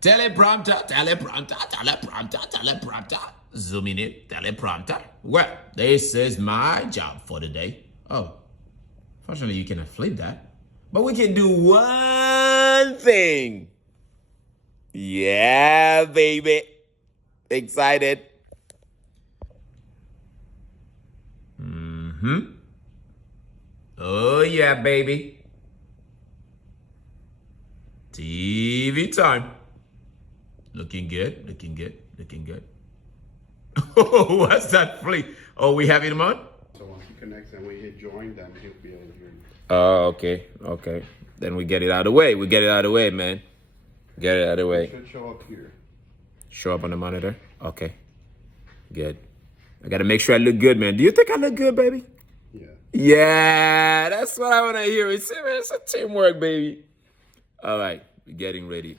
Teleprompter, teleprompter, teleprompter, teleprompter. Zooming in, teleprompter. Well, this is my job for the day. Oh, fortunately, you cannot flip that. But we can do one thing. Yeah, baby. Excited. Oh, yeah, baby. TV time. Looking good, looking good, looking good. Oh, what's that flip? Oh, we have him on? So once he connects and we hit join, then he'll be able to hear you. Oh, okay, okay. Then we get it out of the way. We get it out of the way, man. Get it out of the It way. should show up here. Show up on the monitor? Okay. Good. I gotta make sure I look good, man. Do you think I look good, baby? Yeah. Yeah, that's what I wanna hear. It's a teamwork, baby. All right, we're getting ready.